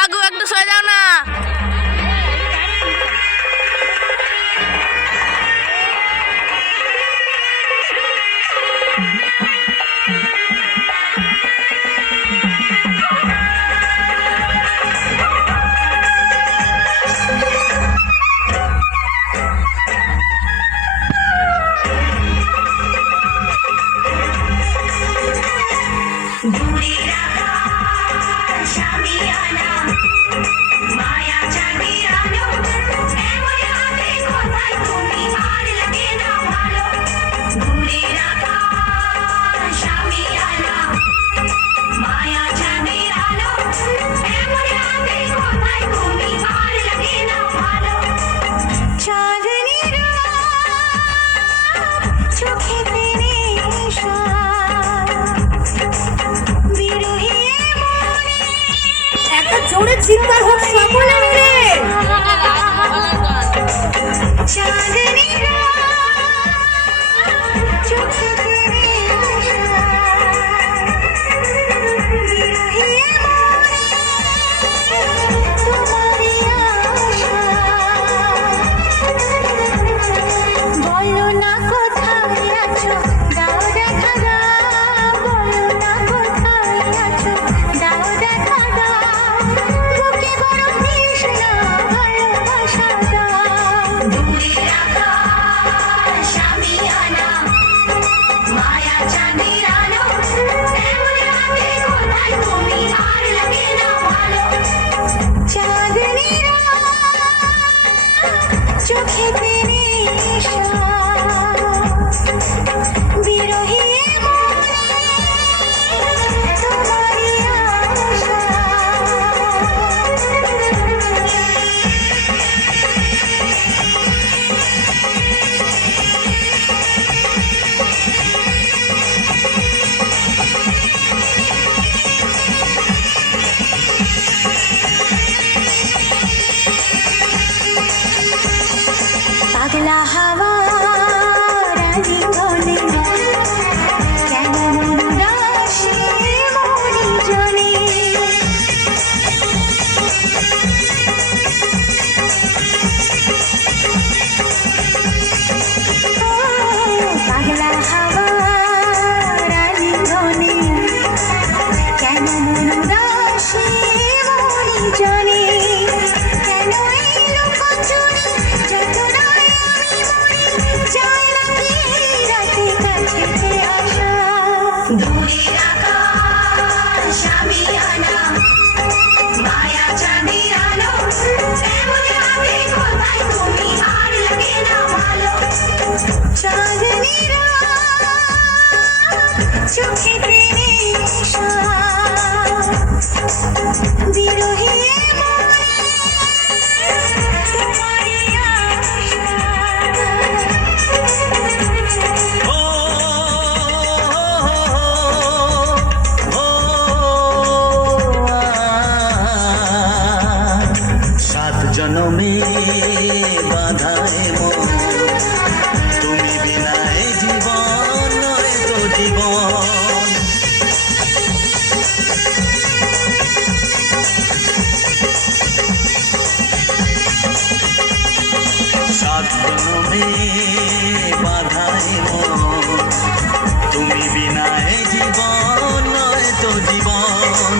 আগু একটু সরে যাও না। জোরে চিৎকার হোক সকলের মিলে। পাগলা হাওয়া রানী বলে কেন মনুরাশি মনি জনে পাগলা হাওয়া রানী বলে কেন মনুরাশি মনি জনে কেন এই লোকচুরি যতনা চোখেতে নেশা বিরহী জনমে বাঁধায় মন তুমি বিনায় জীবন নয় তো জীবন সাত জনমে বাঁধায় মন তুমি বিনায় জীবন নয় তো জীবন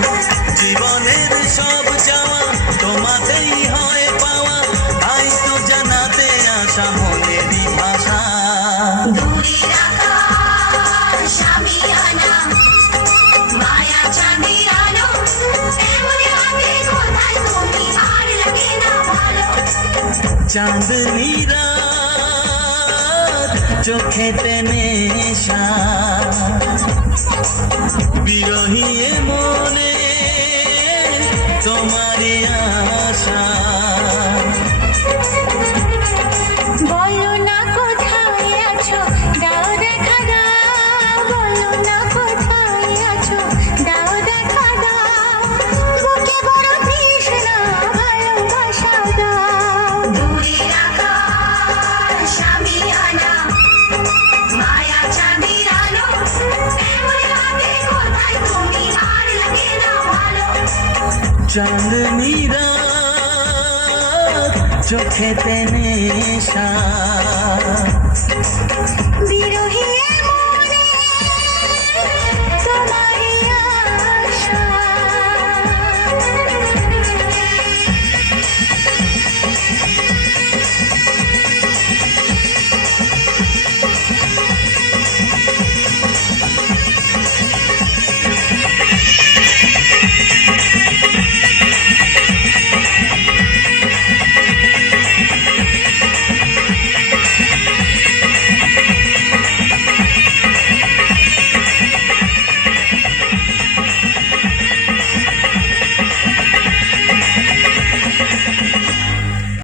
জীবনের সব চাওয়া তোমাতেই হয় পাওয়া তাই তো জানাতে আসা মনেরই ভাষা দূরের আকাশ আমি আনা মায়া চাঁদের আলো এমন হাতে কোথায় তুমি আর লাগে না ভালো চাঁদনি রাত চোখেতে নেশা বিরহী মনে তোমারই আশা বলো না কোথায় আছো দাও দেখা দাও বলো না কোথায় আছো দাও দেখা দাও বুকে বড় তৃষ্ণা ভালোবাসা দাও দূরের আকাশ আমি আনা মায়া চাঁদের আলো এমন হাতে কোথায় তুমি আর লাগে না চাঁদনি রাত চোখেতে নেশা বিরহী